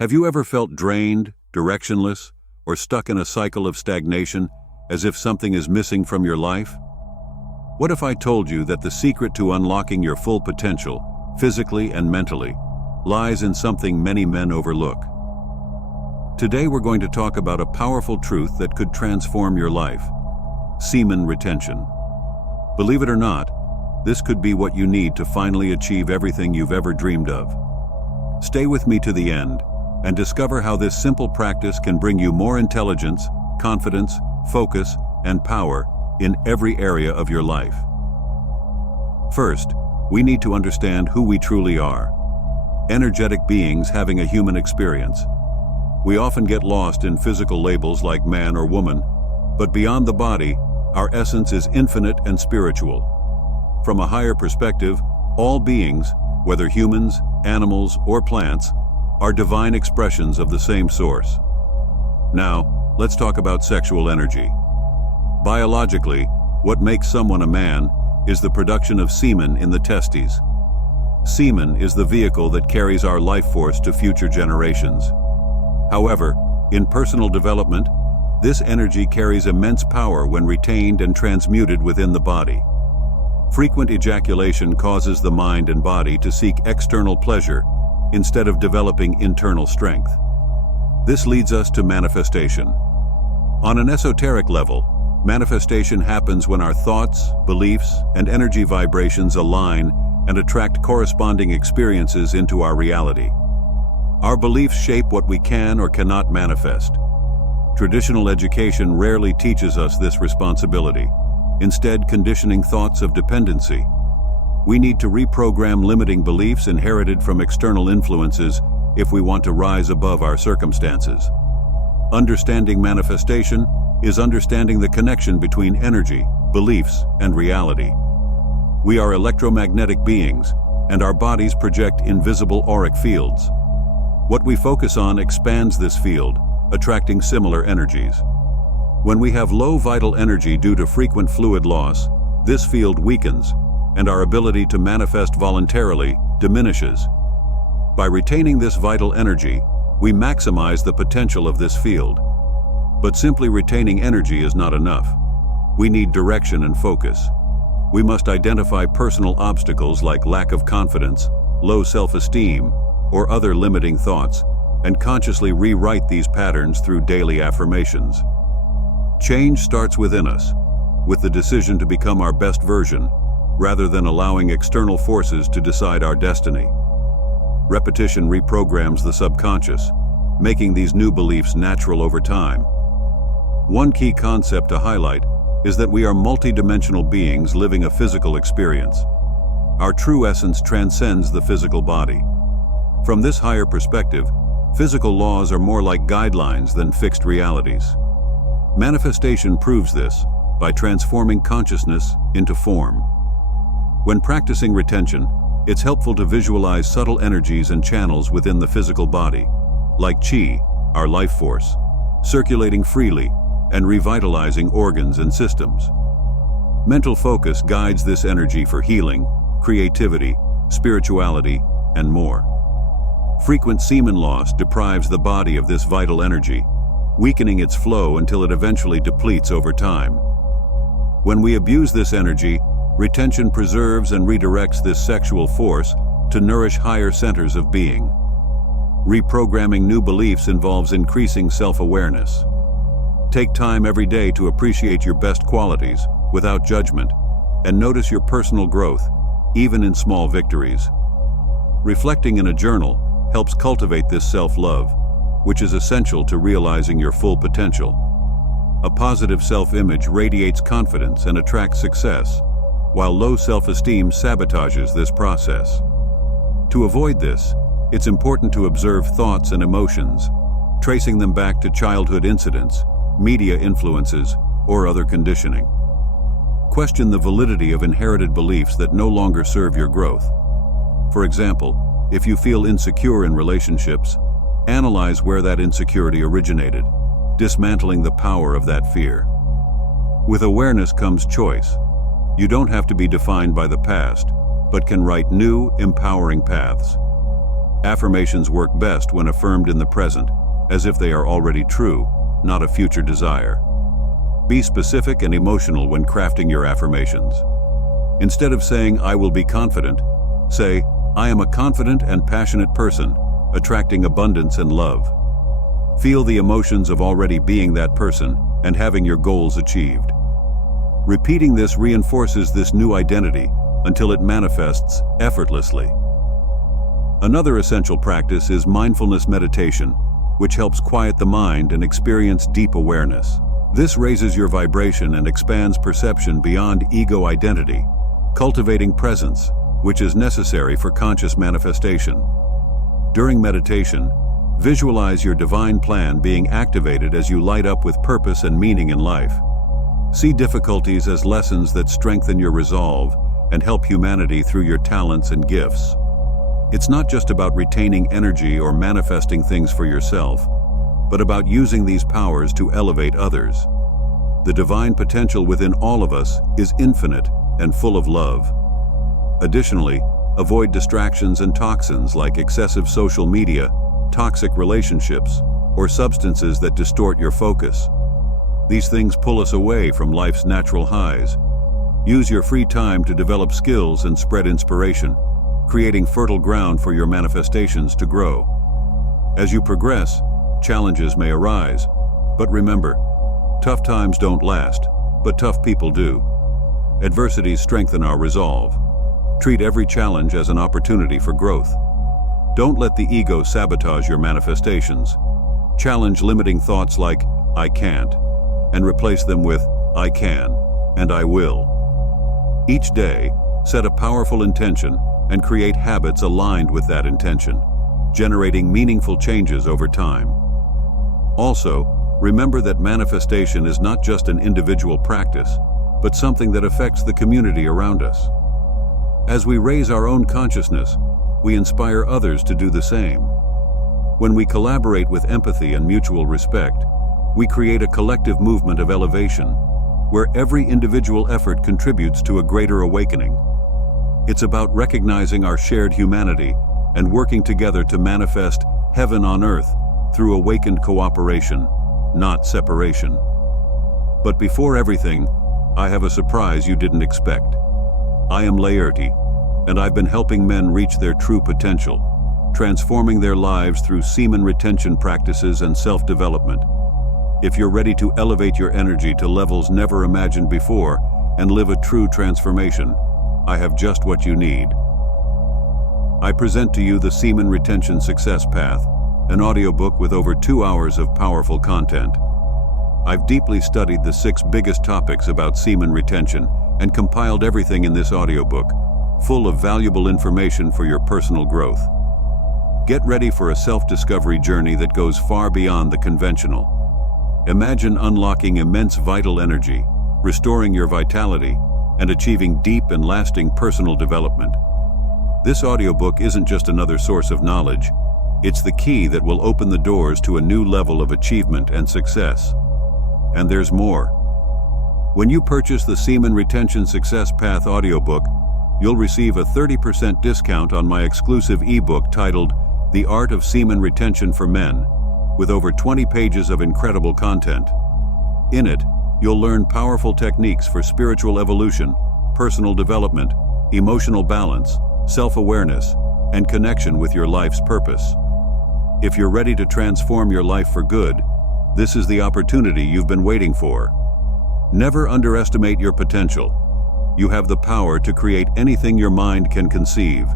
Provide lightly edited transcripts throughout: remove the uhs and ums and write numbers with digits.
Have you ever felt drained, directionless, or stuck in a cycle of stagnation, as if something is missing from your life? What if I told you that the secret to unlocking your full potential, physically and mentally, lies in something many men overlook? Today we're going to talk about a powerful truth that could transform your life: semen retention. Believe it or not, this could be what you need to finally achieve everything you've ever dreamed of. Stay with me to the end and discover how this simple practice can bring you more intelligence, confidence, focus, and power in every area of your life. First, we need to understand who we truly are. Energetic beings having a human experience. We often get lost in physical labels like man or woman, but beyond the body, our essence is infinite and spiritual. From a higher perspective, all beings, whether humans, animals, or plants, are divine expressions of the same source. Now, let's talk about sexual energy. Biologically, what makes someone a man is the production of semen in the testes. Semen is the vehicle that carries our life force to future generations. However, in personal development, this energy carries immense power when retained and transmuted within the body. Frequent ejaculation causes the mind and body to seek external pleasure instead of developing internal strength. This leads us to manifestation. On an esoteric level, manifestation happens when our thoughts, beliefs, and energy vibrations align and attract corresponding experiences into our reality. Our beliefs shape what we can or cannot manifest. Traditional education rarely teaches us this responsibility, instead conditioning thoughts of dependency. We need to reprogram limiting beliefs inherited from external influences if we want to rise above our circumstances. Understanding manifestation is understanding the connection between energy, beliefs, and reality. We are electromagnetic beings, and our bodies project invisible auric fields. What we focus on expands this field, attracting similar energies. When we have low vital energy due to frequent fluid loss, this field weakens, and our ability to manifest voluntarily diminishes. By retaining this vital energy, we maximize the potential of this field. But simply retaining energy is not enough. We need direction and focus. We must identify personal obstacles like lack of confidence, low self-esteem, or other limiting thoughts, and consciously rewrite these patterns through daily affirmations. Change starts within us, with the decision to become our best version, rather than allowing external forces to decide our destiny. Repetition reprograms the subconscious, making these new beliefs natural over time. One key concept to highlight is that we are multidimensional beings living a physical experience. Our true essence transcends the physical body. From this higher perspective, physical laws are more like guidelines than fixed realities. Manifestation proves this by transforming consciousness into form. When practicing retention, it's helpful to visualize subtle energies and channels within the physical body, like qi, our life force, circulating freely and revitalizing organs and systems. Mental focus guides this energy for healing, creativity, spirituality, and more. Frequent semen loss deprives the body of this vital energy, weakening its flow until it eventually depletes over time. When we abuse this energy, retention preserves and redirects this sexual force to nourish higher centers of being. Reprogramming new beliefs involves increasing self-awareness. Take time every day to appreciate your best qualities, without judgment, and notice your personal growth, even in small victories. Reflecting in a journal helps cultivate this self-love, which is essential to realizing your full potential. A positive self-image radiates confidence and attracts success, while low self-esteem sabotages this process. To avoid this, it's important to observe thoughts and emotions, tracing them back to childhood incidents, media influences, or other conditioning. Question the validity of inherited beliefs that no longer serve your growth. For example, if you feel insecure in relationships, analyze where that insecurity originated, dismantling the power of that fear. With awareness comes choice. You don't have to be defined by the past, but can write new, empowering paths. Affirmations work best when affirmed in the present, as if they are already true, not a future desire. Be specific and emotional when crafting your affirmations. Instead of saying, "I will be confident," say, "I am a confident and passionate person, attracting abundance and love." Feel the emotions of already being that person and having your goals achieved. Repeating this reinforces this new identity until it manifests effortlessly. Another essential practice is mindfulness meditation, which helps quiet the mind and experience deep awareness. This raises your vibration and expands perception beyond ego identity, cultivating presence, which is necessary for conscious manifestation. During meditation, visualize your divine plan being activated as you light up with purpose and meaning in life. See difficulties as lessons that strengthen your resolve and help humanity through your talents and gifts. It's not just about retaining energy or manifesting things for yourself, but about using these powers to elevate others. The divine potential within all of us is infinite and full of love. Additionally, avoid distractions and toxins like excessive social media, toxic relationships, or substances that distort your focus. These things pull us away from life's natural highs. Use your free time to develop skills and spread inspiration, creating fertile ground for your manifestations to grow. As you progress, challenges may arise, but remember, tough times don't last, but tough people do. Adversities strengthen our resolve. Treat every challenge as an opportunity for growth. Don't let the ego sabotage your manifestations. Challenge limiting thoughts like, "I can't," and replace them with, "I can," and "I will." Each day, set a powerful intention and create habits aligned with that intention, generating meaningful changes over time. Also, remember that manifestation is not just an individual practice, but something that affects the community around us. As we raise our own consciousness, we inspire others to do the same. When we collaborate with empathy and mutual respect, we create a collective movement of elevation, where every individual effort contributes to a greater awakening. It's about recognizing our shared humanity and working together to manifest heaven on earth through awakened cooperation, not separation. But before everything, I have a surprise you didn't expect. I am Laerti, and I've been helping men reach their true potential, transforming their lives through semen retention practices and self-development. If you're ready to elevate your energy to levels never imagined before and live a true transformation, I have just what you need. I present to you the Semen Retention Success Path, an audiobook with over 2 hours of powerful content. I've deeply studied the 6 biggest topics about semen retention and compiled everything in this audiobook, full of valuable information for your personal growth. Get ready for a self-discovery journey that goes far beyond the conventional. Imagine unlocking immense vital energy, restoring your vitality, and achieving deep and lasting personal development. This audiobook isn't just another source of knowledge, it's the key that will open the doors to a new level of achievement and success. And there's more. When you purchase the Semen Retention Success Path audiobook, you'll receive a 30% discount on my exclusive ebook titled The Art of Semen Retention for Men, with over 20 pages of incredible content. In it, you'll learn powerful techniques for spiritual evolution, personal development, emotional balance, self-awareness, and connection with your life's purpose. If you're ready to transform your life for good, this is the opportunity you've been waiting for. Never underestimate your potential. You have the power to create anything your mind can conceive.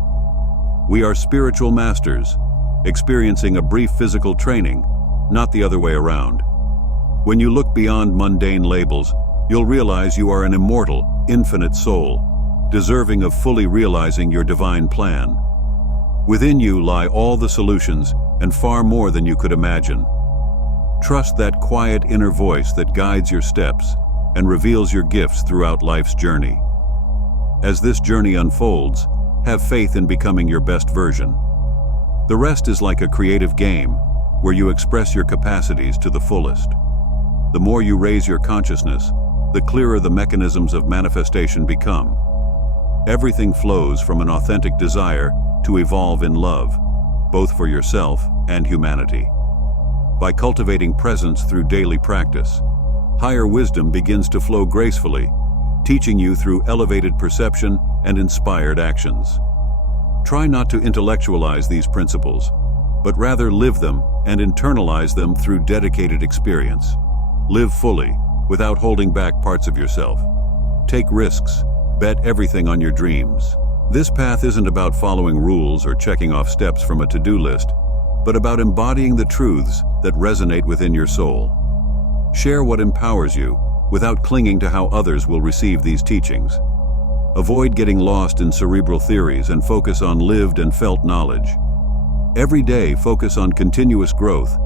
We are spiritual masters, experiencing a brief physical training, not the other way around. When you look beyond mundane labels, you'll realize you are an immortal, infinite soul, deserving of fully realizing your divine plan. Within you lie all the solutions and far more than you could imagine. Trust that quiet inner voice that guides your steps and reveals your gifts throughout life's journey. As this journey unfolds, have faith in becoming your best version. The rest is like a creative game where you express your capacities to the fullest. The more you raise your consciousness, the clearer the mechanisms of manifestation become. Everything flows from an authentic desire to evolve in love, both for yourself and humanity. By cultivating presence through daily practice, higher wisdom begins to flow gracefully, teaching you through elevated perception and inspired actions. Try not to intellectualize these principles, but rather live them and internalize them through dedicated experience. Live fully, without holding back parts of yourself. Take risks, bet everything on your dreams. This path isn't about following rules or checking off steps from a to-do list, but about embodying the truths that resonate within your soul. Share what empowers you, without clinging to how others will receive these teachings. Avoid getting lost in cerebral theories and focus on lived and felt knowledge. Every day, focus on continuous growth,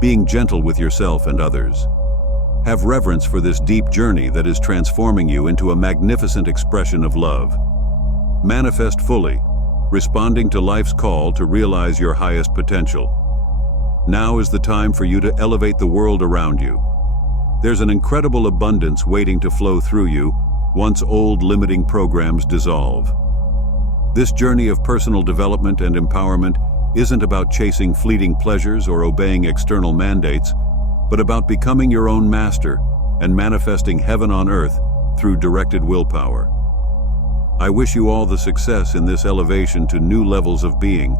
being gentle with yourself and others. Have reverence for this deep journey that is transforming you into a magnificent expression of love. Manifest fully, responding to life's call to realize your highest potential. Now is the time for you to elevate the world around you. There's an incredible abundance waiting to flow through you once old limiting programs dissolve. This journey of personal development and empowerment isn't about chasing fleeting pleasures or obeying external mandates, but about becoming your own master and manifesting heaven on earth through directed willpower. I wish you all the success in this elevation to new levels of being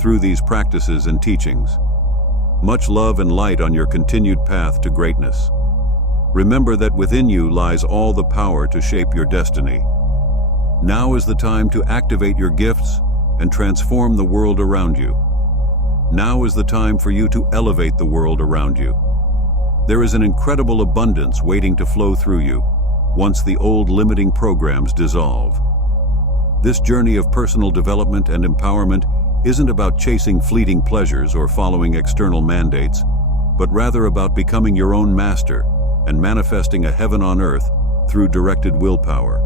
through these practices and teachings. Much love and light on your continued path to greatness. Remember that within you lies all the power to shape your destiny. Now is the time to activate your gifts and transform the world around you. Now is the time for you to elevate the world around you. There is an incredible abundance waiting to flow through you once the old limiting programs dissolve. This journey of personal development and empowerment isn't about chasing fleeting pleasures or following external mandates, but rather about becoming your own master and manifesting a heaven on earth through directed willpower.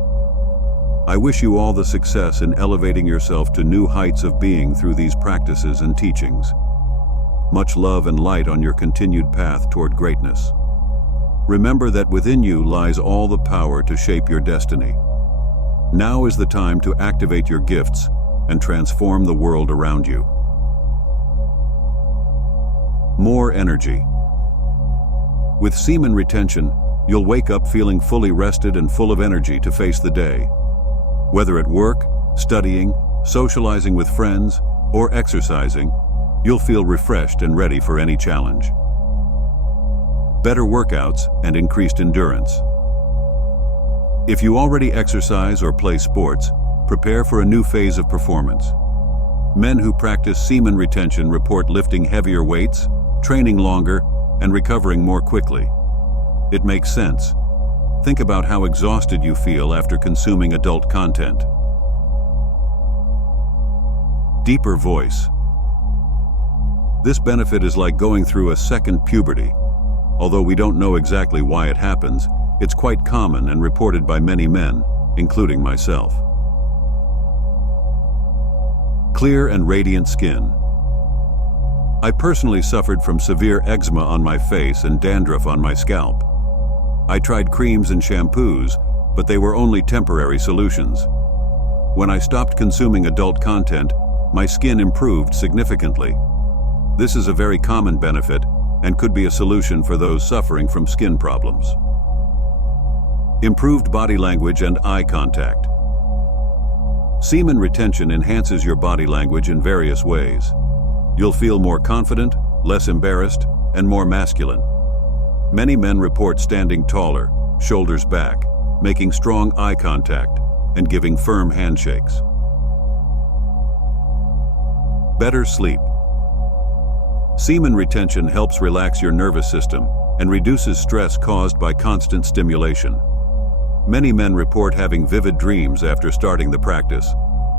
I wish you all the success in elevating yourself to new heights of being through these practices and teachings. Much love and light on your continued path toward greatness. Remember that within you lies all the power to shape your destiny. Now is the time to activate your gifts and transform the world around you. More energy. With semen retention, you'll wake up feeling fully rested and full of energy to face the day. Whether at work, studying, socializing with friends, or exercising, you'll feel refreshed and ready for any challenge. Better workouts and increased endurance. If you already exercise or play sports, prepare for a new phase of performance. Men who practice semen retention report lifting heavier weights, training longer, and recovering more quickly. It makes sense. Think about how exhausted you feel after consuming adult content. Deeper voice. This benefit is like going through a second puberty. Although we don't know exactly why it happens, it's quite common and reported by many men, including myself. Clear and radiant skin. I personally suffered from severe eczema on my face and dandruff on my scalp. I tried creams and shampoos, but they were only temporary solutions. When I stopped consuming adult content, my skin improved significantly. This is a very common benefit and could be a solution for those suffering from skin problems. Improved body language and eye contact. Semen retention enhances your body language in various ways. You'll feel more confident, less embarrassed, and more masculine. Many men report standing taller, shoulders back, making strong eye contact, and giving firm handshakes. Better sleep. Semen retention helps relax your nervous system and reduces stress caused by constant stimulation. Many men report having vivid dreams after starting the practice,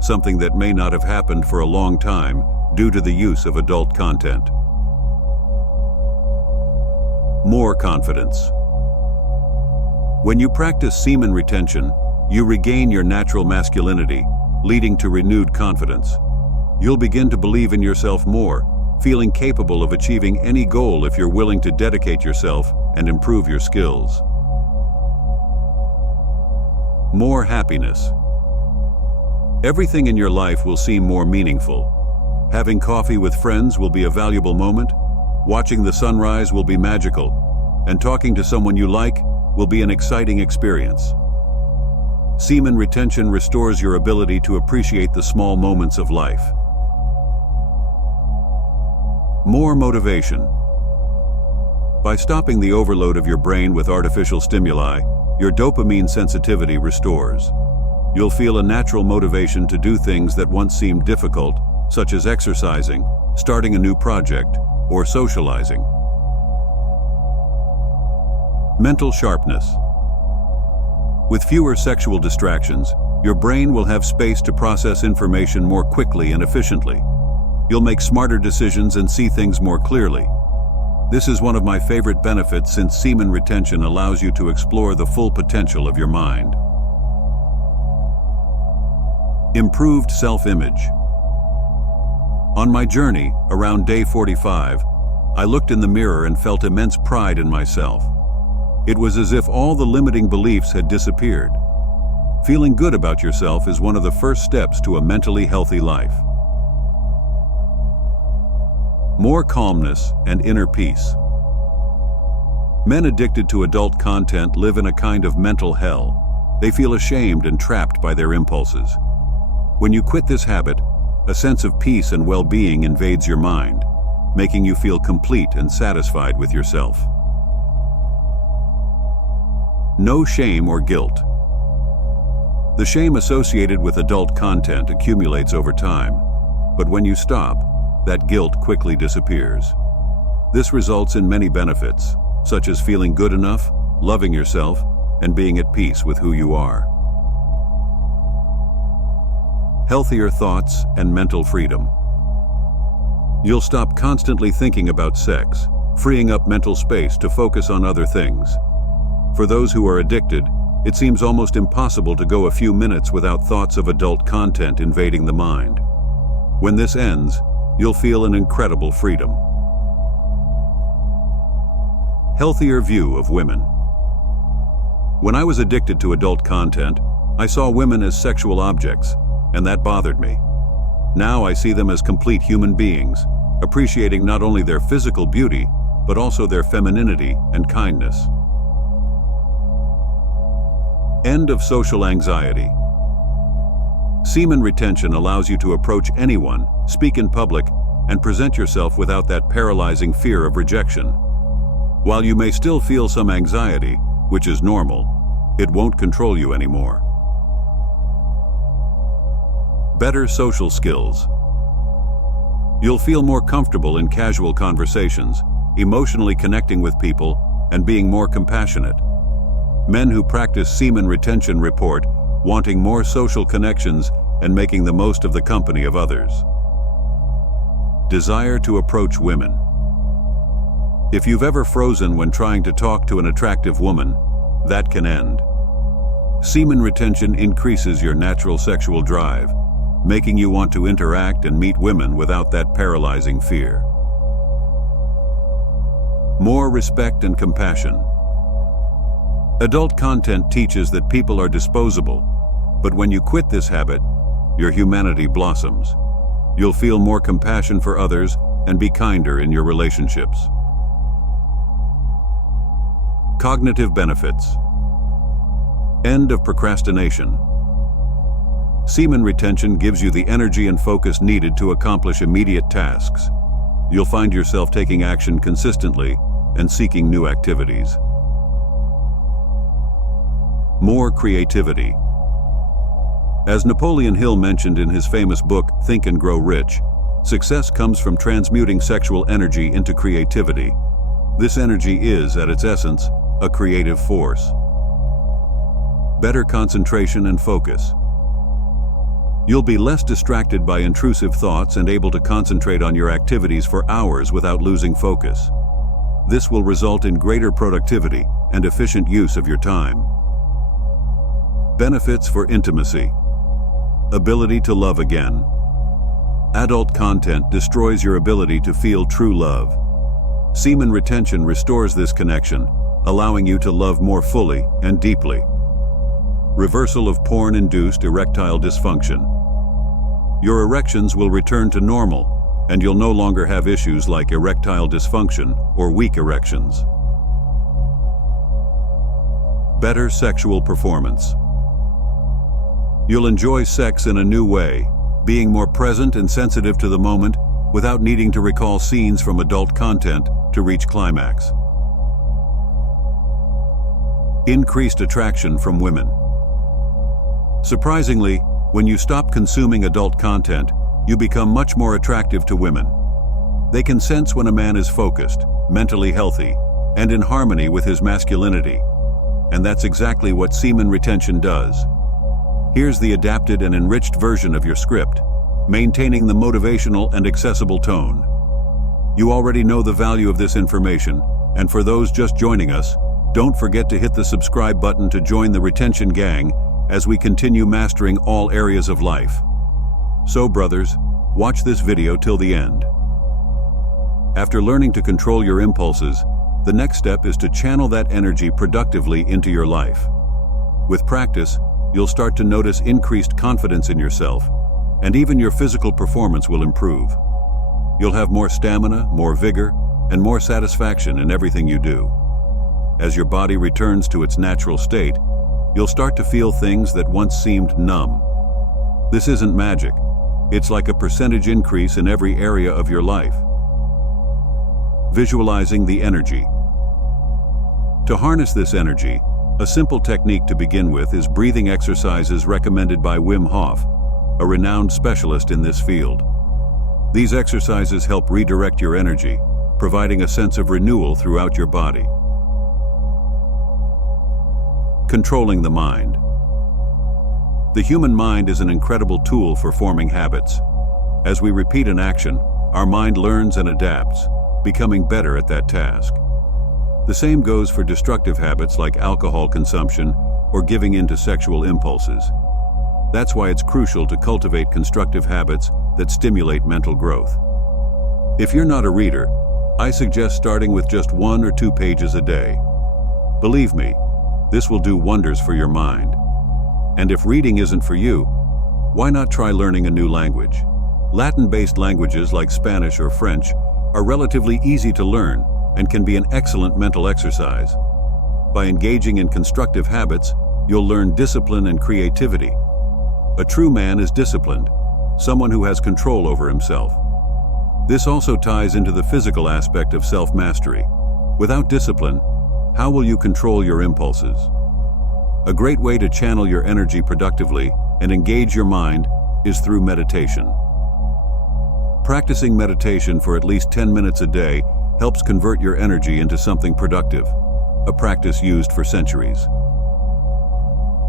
something that may not have happened for a long time due to the use of adult content. More confidence. When you practice semen retention, you regain your natural masculinity, leading to renewed confidence. You'll begin to believe in yourself more, feeling capable of achieving any goal if you're willing to dedicate yourself and improve your skills. More happiness. Everything in your life will seem more meaningful. Having coffee with friends will be a valuable moment, watching the sunrise will be magical, and talking to someone you like will be an exciting experience. Semen retention restores your ability to appreciate the small moments of life. More motivation. By stopping the overload of your brain with artificial stimuli, your dopamine sensitivity restores. You'll feel a natural motivation to do things that once seemed difficult, such as exercising, starting a new project, or socializing. Mental sharpness. With fewer sexual distractions, your brain will have space to process information more quickly and efficiently. You'll make smarter decisions and see things more clearly. This is one of my favorite benefits since semen retention allows you to explore the full potential of your mind. Improved self-image. On my journey, around day 45, I looked in the mirror and felt immense pride in myself. It was as if all the limiting beliefs had disappeared. Feeling good about yourself is one of the first steps to a mentally healthy life. More calmness and inner peace. Men addicted to adult content live in a kind of mental hell. They feel ashamed and trapped by their impulses. When you quit this habit, a sense of peace and well-being invades your mind, making you feel complete and satisfied with yourself. No shame or guilt. The shame associated with adult content accumulates over time, but when you stop, that guilt quickly disappears. This results in many benefits, such as feeling good enough, loving yourself, and being at peace with who you are. Healthier thoughts and mental freedom. You'll stop constantly thinking about sex, freeing up mental space to focus on other things. For those who are addicted, it seems almost impossible to go a few minutes without thoughts of adult content invading the mind. When this ends, you'll feel an incredible freedom. Healthier view of women. When I was addicted to adult content, I saw women as sexual objects, and that bothered me. Now I see them as complete human beings, appreciating not only their physical beauty, but also their femininity and kindness. End of social anxiety. Semen retention allows you to approach anyone, speak in public, and present yourself without that paralyzing fear of rejection. While you may still feel some anxiety, which is normal, it won't control you anymore. Better social skills. You'll feel more comfortable in casual conversations, emotionally connecting with people, and being more compassionate. Men who practice semen retention report wanting more social connections and making the most of the company of others. Desire to approach women. If you've ever frozen when trying to talk to an attractive woman, that can end. Semen retention increases your natural sexual drive, making you want to interact and meet women without that paralyzing fear. More respect and compassion. Adult content teaches that people are disposable, but when you quit this habit, your humanity blossoms. You'll feel more compassion for others and be kinder in your relationships. Cognitive benefits. End of procrastination. Semen retention gives you the energy and focus needed to accomplish immediate tasks. You'll find yourself taking action consistently and seeking new activities. More creativity. As Napoleon Hill mentioned in his famous book, Think and Grow Rich, success comes from transmuting sexual energy into creativity. This energy is, at its essence, a creative force. Better concentration and focus. You'll be less distracted by intrusive thoughts and able to concentrate on your activities for hours without losing focus. This will result in greater productivity and efficient use of your time. Benefits for intimacy. Ability to love again. Adult content destroys your ability to feel true love. Semen retention restores this connection, allowing you to love more fully and deeply. Reversal of porn-induced erectile dysfunction. Your erections will return to normal, and you'll no longer have issues like erectile dysfunction or weak erections. Better sexual performance. You'll enjoy sex in a new way, being more present and sensitive to the moment without needing to recall scenes from adult content to reach climax. Increased attraction from women. Surprisingly, when you stop consuming adult content, you become much more attractive to women. They can sense when a man is focused, mentally healthy, and in harmony with his masculinity. And that's exactly what semen retention does. Here's the adapted and enriched version of your script, maintaining the motivational and accessible tone. You already know the value of this information, and for those just joining us, don't forget to hit the subscribe button to join the retention gang as we continue mastering all areas of life. So brothers, watch this video till the end. After learning to control your impulses, the next step is to channel that energy productively into your life. With practice, you'll start to notice increased confidence in yourself, and even your physical performance will improve. You'll have more stamina, more vigor, and more satisfaction in everything you do. As your body returns to its natural state, you'll start to feel things that once seemed numb. This isn't magic. It's like a percentage increase in every area of your life. Visualizing the energy. To harness this energy, a simple technique to begin with is breathing exercises recommended by Wim Hof, a renowned specialist in this field. These exercises help redirect your energy, providing a sense of renewal throughout your body. Controlling the mind. The human mind is an incredible tool for forming habits. As we repeat an action, our mind learns and adapts, becoming better at that task. The same goes for destructive habits like alcohol consumption or giving in to sexual impulses. That's why it's crucial to cultivate constructive habits that stimulate mental growth. If you're not a reader, I suggest starting with just 1 or 2 pages a day. Believe me, this will do wonders for your mind. And if reading isn't for you, why not try learning a new language? Latin-based languages like Spanish or French are relatively easy to learn and can be an excellent mental exercise. By engaging in constructive habits, you'll learn discipline and creativity. A true man is disciplined, someone who has control over himself. This also ties into the physical aspect of self-mastery. Without discipline, how will you control your impulses? A great way to channel your energy productively and engage your mind is through meditation. Practicing meditation for at least 10 minutes a day helps convert your energy into something productive, a practice used for centuries.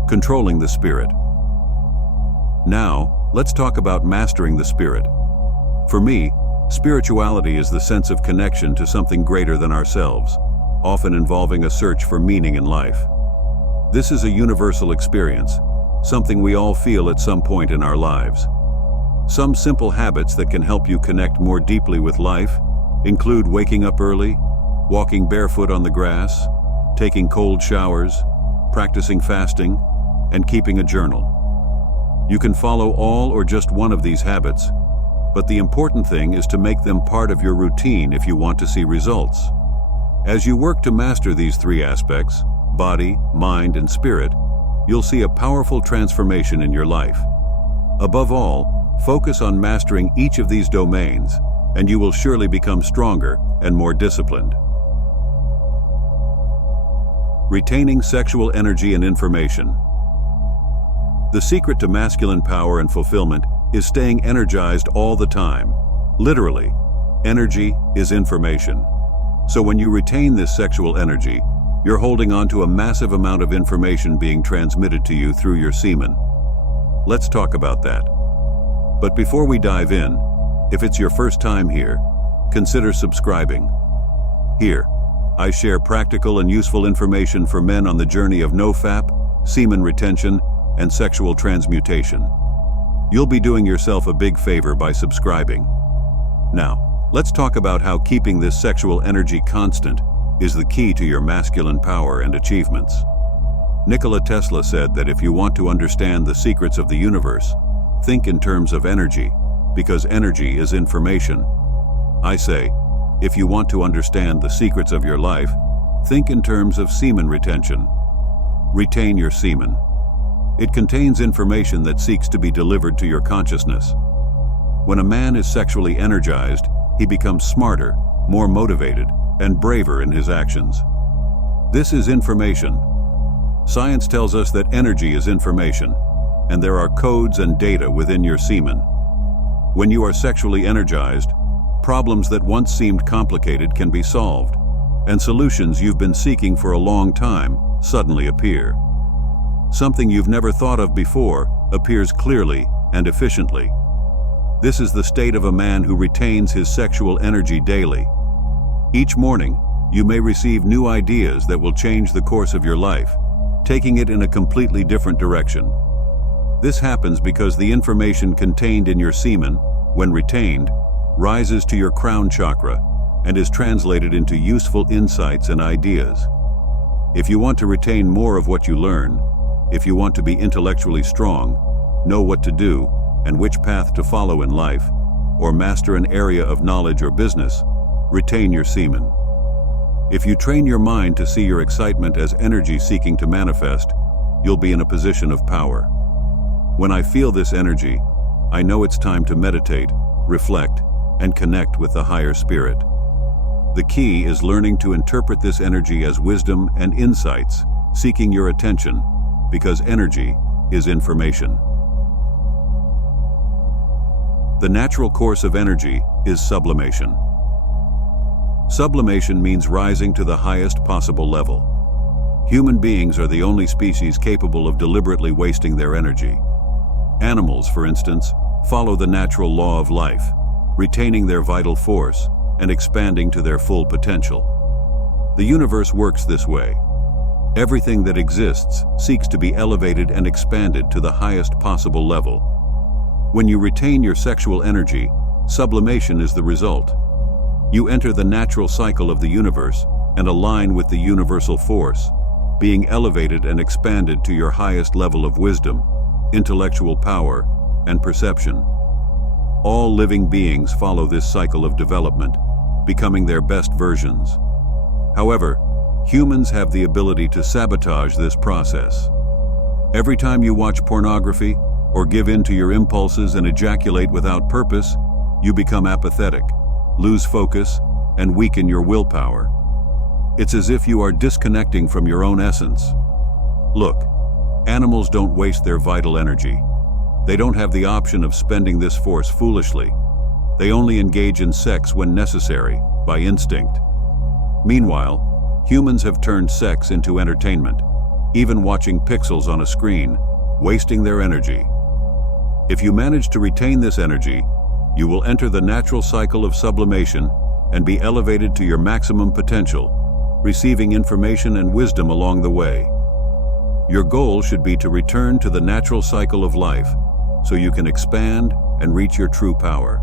Controlling the spirit. Now, let's talk about mastering the spirit. For me, spirituality is the sense of connection to something greater than ourselves, often involving a search for meaning in life. This is a universal experience, something we all feel at some point in our lives. Some simple habits that can help you connect more deeply with life include waking up early, walking barefoot on the grass, taking cold showers, practicing fasting, and keeping a journal. You can follow all or just one of these habits, but the important thing is to make them part of your routine if you want to see results. As you work to master these 3 aspects, body, mind, and spirit, you'll see a powerful transformation in your life. Above all, focus on mastering each of these domains, and you will surely become stronger and more disciplined. Retaining sexual energy and information. The secret to masculine power and fulfillment is staying energized all the time. Literally, energy is information. So when you retain this sexual energy, you're holding on to a massive amount of information being transmitted to you through your semen. Let's talk about that. But before we dive in, if it's your first time here, consider subscribing. Here, I share practical and useful information for men on the journey of NoFap, semen retention, and sexual transmutation. You'll be doing yourself a big favor by subscribing. Now, let's talk about how keeping this sexual energy constant is the key to your masculine power and achievements. Nikola Tesla said that if you want to understand the secrets of the universe, think in terms of energy, because energy is information. I say, if you want to understand the secrets of your life, think in terms of semen retention. Retain your semen. It contains information that seeks to be delivered to your consciousness. When a man is sexually energized, he becomes smarter, more motivated, and braver in his actions. This is information. Science tells us that energy is information, and there are codes and data within your semen. When you are sexually energized, problems that once seemed complicated can be solved, and solutions you've been seeking for a long time suddenly appear. Something you've never thought of before appears clearly and efficiently. This is the state of a man who retains his sexual energy daily. Each morning, you may receive new ideas that will change the course of your life, taking it in a completely different direction. This happens because the information contained in your semen, when retained, rises to your crown chakra and is translated into useful insights and ideas. If you want to retain more of what you learn, if you want to be intellectually strong, know what to do and which path to follow in life, or master an area of knowledge or business, retain your semen. If you train your mind to see your excitement as energy seeking to manifest, you'll be in a position of power. When I feel this energy, I know it's time to meditate, reflect, and connect with the higher spirit. The key is learning to interpret this energy as wisdom and insights, seeking your attention, because energy is information. The natural course of energy is sublimation. Sublimation means rising to the highest possible level. Human beings are the only species capable of deliberately wasting their energy. Animals, for instance, follow the natural law of life, retaining their vital force and expanding to their full potential. The universe works this way. Everything that exists seeks to be elevated and expanded to the highest possible level. When you retain your sexual energy, sublimation is the result. You enter the natural cycle of the universe and align with the universal force, being elevated and expanded to your highest level of wisdom, intellectual power, and perception. All living beings follow this cycle of development, becoming their best versions. However, humans have the ability to sabotage this process. Every time you watch pornography or give in to your impulses and ejaculate without purpose, you become apathetic, lose focus, and weaken your willpower. It's as if you are disconnecting from your own essence. Look, animals don't waste their vital energy. They don't have the option of spending this force foolishly. They only engage in sex when necessary, by instinct. Meanwhile, humans have turned sex into entertainment, even watching pixels on a screen, wasting their energy. If you manage to retain this energy, you will enter the natural cycle of sublimation and be elevated to your maximum potential, receiving information and wisdom along the way. Your goal should be to return to the natural cycle of life, so you can expand and reach your true power.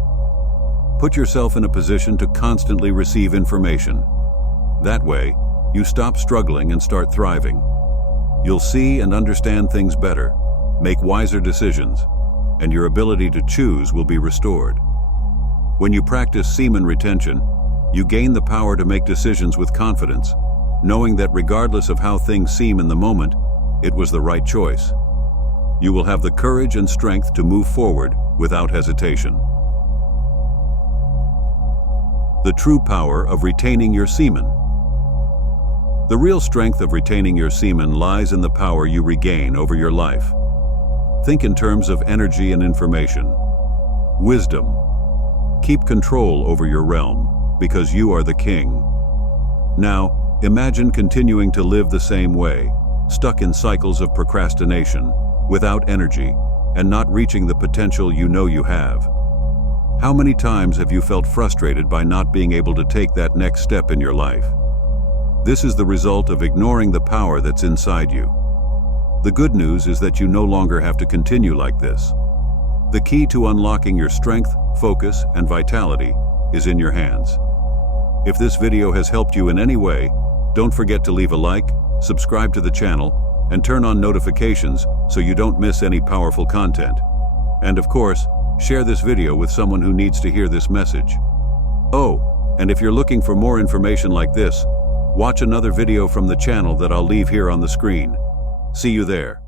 Put yourself in a position to constantly receive information. That way, you stop struggling and start thriving. You'll see and understand things better, make wiser decisions, and your ability to choose will be restored. When you practice semen retention, you gain the power to make decisions with confidence, knowing that regardless of how things seem in the moment, it was the right choice. You will have the courage and strength to move forward without hesitation. The true power of retaining your semen. The real strength of retaining your semen lies in the power you regain over your life. Think in terms of energy and information. Wisdom. Keep control over your realm, because you are the king. Now, imagine continuing to live the same way, stuck in cycles of procrastination, without energy, and not reaching the potential you know you have. How many times have you felt frustrated by not being able to take that next step in your life? This is the result of ignoring the power that's inside you. The good news is that you no longer have to continue like this. The key to unlocking your strength, focus, and vitality is in your hands. If this video has helped you in any way, don't forget to leave a like, subscribe to the channel, and turn on notifications so you don't miss any powerful content. And of course, Share this video with someone who needs to hear this message. Oh, and if you're looking for more information like this, watch another video from the channel that I'll leave here on the screen. See you there.